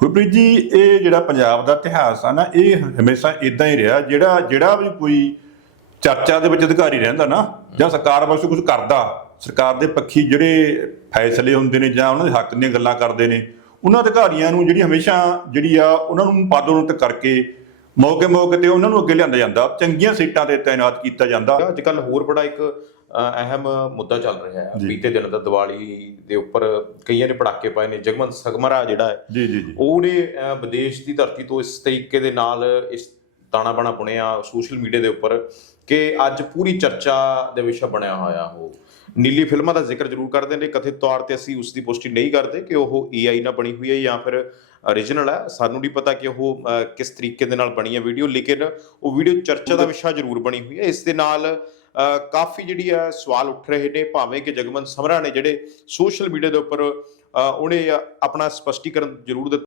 ਗੁਰਪ੍ਰੀਤ ਜੀ, ਇਹ ਜਿਹੜਾ ਪੰਜਾਬ ਦਾ ਇਤਿਹਾਸ ਆ ਨਾ, ਇਹ ਹਮੇਸ਼ਾ ਇਦਾਂ ਹੀ ਰਿਹਾ, ਜਿਹੜਾ ਜਿਹੜਾ ਵੀ ਕੋਈ ਚਰਚਾ ਦੇ ਵਿੱਚ ਅਧਿਕਾਰੀ ਰਹਿੰਦਾ ਨਾ, ਜਾਂ ਸਰਕਾਰ ਵਾਸਤੇ ਕੁਝ ਕਰਦਾ, ਸਰਕਾਰ ਦੇ ਪੱਖੀ ਜਿਹੜੇ ਫੈਸਲੇ ਹੁੰਦੇ ਨੇ ਜਾਂ ਉਹਨਾਂ ਦੇ ਹੱਕ ਦੀਆਂ ਗੱਲਾਂ ਕਰਦੇ ਨੇ, ਉਹਨਾਂ ਅਧਿਕਾਰੀਆਂ ਨੂੰ ਜਿਹੜੀ ਹਮੇਸ਼ਾ ਜਿਹੜੀ ਆ, ਉਹਨਾਂ ਨੂੰ ਪਦੋਨਤ ਕਰਕੇ ਮੌਕੇ ਮੌਕੇ ਤੇ ਉਹਨਾਂ ਨੂੰ ਅੱਗੇ ਲਿਆਂਦਾ ਜਾਂਦਾ। ਚੰਗੀਆਂ ਸੀਟਾਂ ਤੇ ਤਾਇਨਾਤ ਕੀਤਾ ਜਾਂਦਾ। ਅੱਜ ਕੱਲ ਹੋਰ ਬੜਾ ਇੱਕ ਅਹਿਮ ਮੁੱਦਾ ਚੱਲ ਰਿਹਾ ਹੈ। ਬੀਤੇ ਦਿਨ ਦਾ ਦੀਵਾਲੀ ਦੇ ਉੱਪਰ ਕਈਆਂ ਨੇ ਪੜਾਕੇ ਪਾਏ ਨੇ। ਜਗਮਨ ਸਗਮਰਾ ਜਿਹੜਾ ਹੈ ਜੀ ਜੀ ਜੀ। ਉਹਨੇ ਵਿਦੇਸ਼ ਦੀ ਧਰਤੀ ਤੋਂ ਇਸ ਤਰੀਕੇ ਦੇ ਨਾਲ ਇਸ ਤਾਣਾ ਬਾਣਾ ਬੁਣਿਆ ਸੋਸ਼ਲ ਮੀਡੀਆ ਦੇ ਉੱਪਰ ਕਿ ਅੱਜ ਪੂਰੀ ਚਰਚਾ ਦੇ ਵਿਸ਼ਾ ਬਣਿਆ ਹੋਇਆ ਉਹ। ਨੀਲੀ ਫਿਲਮਾਂ ਦਾ ਜ਼ਿਕਰ ਜ਼ਰੂਰ ਕਰਦੇ ਨੇ। ਕਥਿਤ ਤੌਰ ਤੇ ਅਸੀਂ ਉਸ ਦੀ ਪੁਸ਼ਟੀ ਨਹੀਂ ਕਰਦੇ ਕਿ ਉਹ AI ਨਾਲ ਬਣੀ ਹੋਈ ਹੈ ਜਾਂ ਫਿਰ origignal ਹੈ ਸਾਨੂੰ ਨਹੀਂ ਪਤਾ ਕਿ ਉਹ ਕਿਸ ਤਰੀਕੇ ਦੇ ਨਾਲ ਬਣੀ ਹੈ ਵੀਡੀਓ ਲੇਕਿਨ ਉਹ ਵੀਡੀਓ ਚਰਚਾ ਦਾ ਵਿਸ਼ਾ ਜ਼ਰੂਰ ਬਣੀ ਹੋਈ ਹੈ ਇਸ ਦੇ ਨਾਲ ਕਾਫੀ ਜਿਹੜੀ ਹੈ ਸਵਾਲ ਉੱਠ ਰਹੇ ਨੇ, ਭਾਵੇਂ ਕਿ ਜਗਮਨ ਸਮਰਾ ਨੇ ਜਿਹੜੇ ਸੋਸ਼ਲ ਮੀਡੀਆ ਦੇ ਉੱਪਰ ਉਹਨੇ ਆਪਣਾ ਸਪਸ਼ਟੀਕਰਨ ਜ਼ਰੂਰ ਦਿੱਤਾ।